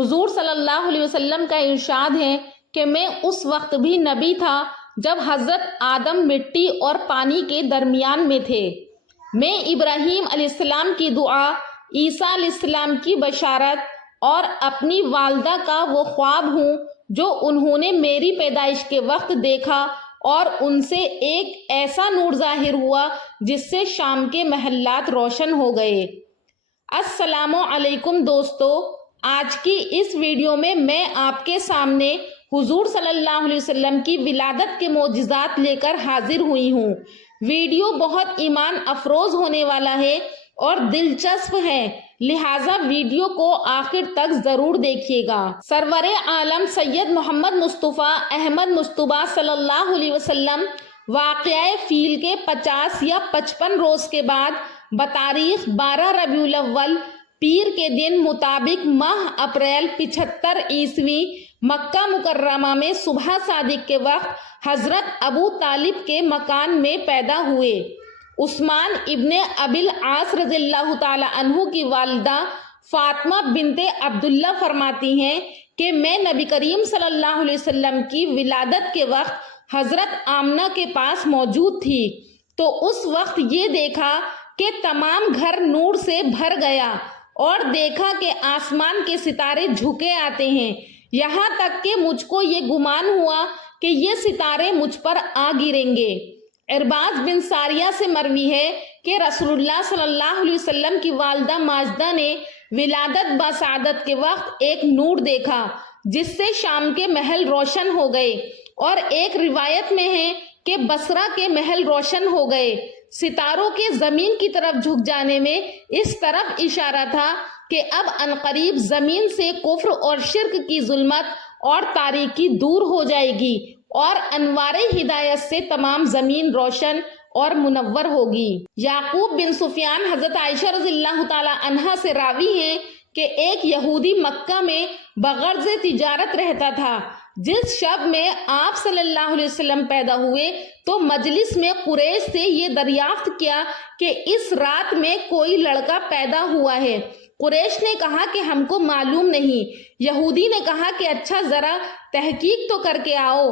حضور صلی اللہ علیہ وسلم کا ارشاد ہے کہ میں اس وقت بھی نبی تھا جب حضرت آدم مٹی اور پانی کے درمیان میں تھے۔ میں ابراہیم علیہ السلام کی دعا، عیسیٰ علیہ السلام کی بشارت اور اپنی والدہ کا وہ خواب ہوں جو انہوں نے میری پیدائش کے وقت دیکھا، اور ان سے ایک ایسا نور ظاہر ہوا جس سے شام کے محلات روشن ہو گئے۔ السلام علیکم دوستو، آج کی اس ویڈیو میں آپ کے سامنے حضور صلی اللہ علیہ وسلم کی ولادت کے معجزات لے کر حاضر ہوئی ہوں۔ ویڈیو بہت ایمان افروز ہونے والا ہے اور دلچسپ ہے، لہٰذا ویڈیو کو آخر تک ضرور دیکھیے گا۔ سرور عالم سید محمد مصطفیٰ احمد مجتبیٰ صلی اللہ علیہ وسلم واقعہ فیل کے 50 یا 55 روز کے بعد بتاریخ 12 ربیع الاول پیر کے دن مطابق ماہ اپریل 75 عیسوی مکہ مکرمہ میں صبح صادق کے وقت حضرت ابو طالب کے مکان میں پیدا ہوئے۔ عثمان ابن ابی العاص رضی اللہ تعالی عنہ کی والدہ فاطمہ بنت عبداللہ فرماتی ہیں کہ میں نبی کریم صلی اللہ علیہ وسلم کی ولادت کے وقت حضرت آمنہ کے پاس موجود تھی، تو اس وقت یہ دیکھا کہ تمام گھر نور سے بھر گیا اور دیکھا کہ آسمان کے ستارے جھکے آتے ہیں، یہاں تک کہ مجھ کو یہ گمان ہوا کہ یہ ستارے مجھ پر آ گریں گے۔ ارباز بن ساریہ سے مروی ہے کہ رسول اللہ صلی اللہ علیہ وسلم کی والدہ ماجدہ نے ولادت بسعادت کے وقت ایک نور دیکھا جس سے شام کے محل روشن ہو گئے، اور ایک روایت میں ہے کہ بصرہ کے محل روشن ہو گئے۔ ستاروں کے زمین کی طرف جھک جانے میں اس طرف اشارہ تھا کہ اب عنقریب زمین سے کفر اور شرک کی ظلمت اور تاریکی دور ہو جائے گی، اور انوار ہدایت سے تمام زمین روشن اور منور ہوگی۔ یعقوب بن سفیان حضرت عائشہ رضی اللہ تعالی عنہا سے راوی ہیں کہ ایک یہودی مکہ میں بغرض تجارت رہتا تھا۔ جس شب میں آپ صلی اللہ علیہ وسلم پیدا ہوئے تو مجلس میں قریش سے یہ دریافت کیا کہ اس رات میں کوئی لڑکا پیدا ہوا ہے۔ قریش نے کہا کہ ہم کو معلوم نہیں۔ یہودی نے کہا کہ اچھا ذرا تحقیق تو کر کے آؤ۔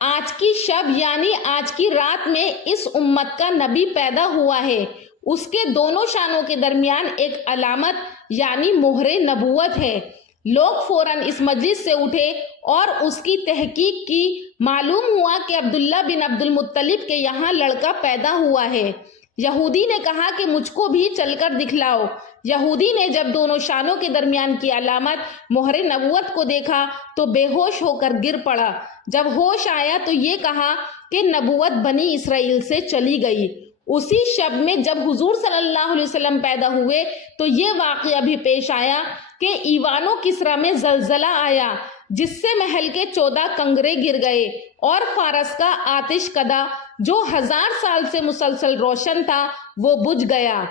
آج کی شب یعنی آج کی رات میں اس امت کا نبی پیدا ہوا ہے۔ اس کے دونوں شانوں کے درمیان ایک علامت یعنی مہر نبوت ہے۔ لوگ فوراً اس مجلس سے اٹھے اور اس کی تحقیق کی۔ معلوم ہوا کہ عبداللہ بن عبد المطلب کے یہاں لڑکا پیدا ہوا ہے۔ یہودی نے کہا کہ مجھ کو بھی چل کر دکھلاؤ۔ یہودی نے جب دونوں شانوں کے درمیان کی علامت مہر نبوت کو دیکھا تو بے ہوش ہو کر گر پڑا۔ جب ہوش آیا تو یہ کہا کہ نبوت بنی اسرائیل سے چلی گئی۔ اسی شب میں جب حضور صلی اللہ علیہ وسلم پیدا ہوئے تو یہ واقعہ بھی پیش آیا کہ ایوان و کسرا میں زلزلہ آیا جس سے محل کے 14 کنگرے گر گئے، اور فارس کا آتش کدہ جو 1000 سال سے مسلسل روشن تھا وہ بجھ گیا،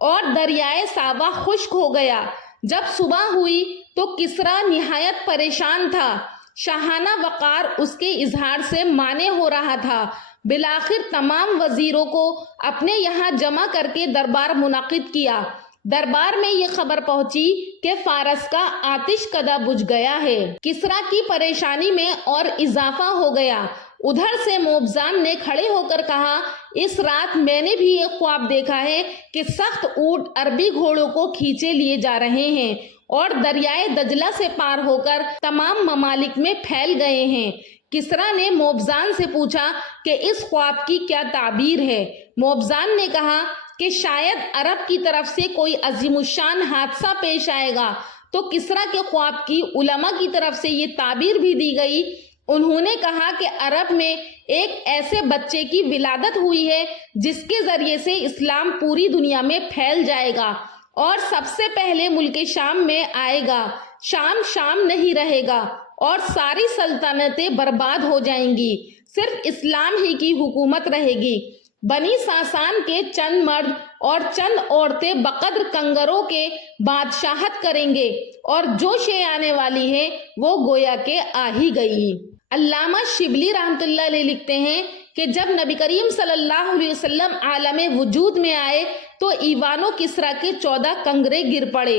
اور دریائے ساوا خشک ہو گیا۔ جب صبح ہوئی تو کسرا نہایت پریشان تھا، شاہانہ وقار اس کے اظہار سے مانع ہو رہا تھا۔ بالآخر تمام وزیروں کو اپنے یہاں جمع کر کے دربار منعقد کیا۔ دربار میں یہ خبر پہنچی کہ فارس کا آتش کدہ بجھ گیا ہے۔ کسرا کی پریشانی میں اور اضافہ ہو گیا۔ ادھر سے موبزان نے کھڑے ہو کر کہا، اس رات میں نے بھی ایک خواب دیکھا ہے کہ سخت اونٹ عربی گھوڑوں کو کھینچے لیے جا رہے ہیں اور دریائے دجلہ سے پار ہو کر تمام ممالک میں پھیل گئے ہیں۔ کسرا نے موبزان سے پوچھا کہ اس خواب کی کیا تعبیر ہے؟ موبزان نے کہا کہ شاید عرب کی طرف سے کوئی عظیم الشان حادثہ پیش آئے گا۔ تو کسرا کے خواب کی علماء کی طرف سے یہ تعبیر بھی دی گئی۔ انہوں نے کہا کہ عرب میں ایک ایسے بچے کی ولادت ہوئی ہے جس کے ذریعے سے اسلام پوری دنیا میں پھیل جائے گا اور سب سے پہلے ملک شام میں آئے گا۔ شام شام نہیں رہے گا اور ساری سلطنتیں برباد ہو جائیں گی، صرف اسلام ہی کی حکومت رہے گی۔ بنی ساسان کے چند مرد اور چند عورتیں بقدر کنگروں کے بادشاہت کریں گے، اور جو شے آنے والی ہے وہ گویا کہ آ ہی گئی۔ علامہ شبلی رحمۃ اللہ علیہ لکھتے ہیں کہ جب نبی کریم صلی اللہ علیہ وسلم عالم وجود میں آئے تو ایوان و کسرا کے 14 کنگرے گر پڑے۔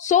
100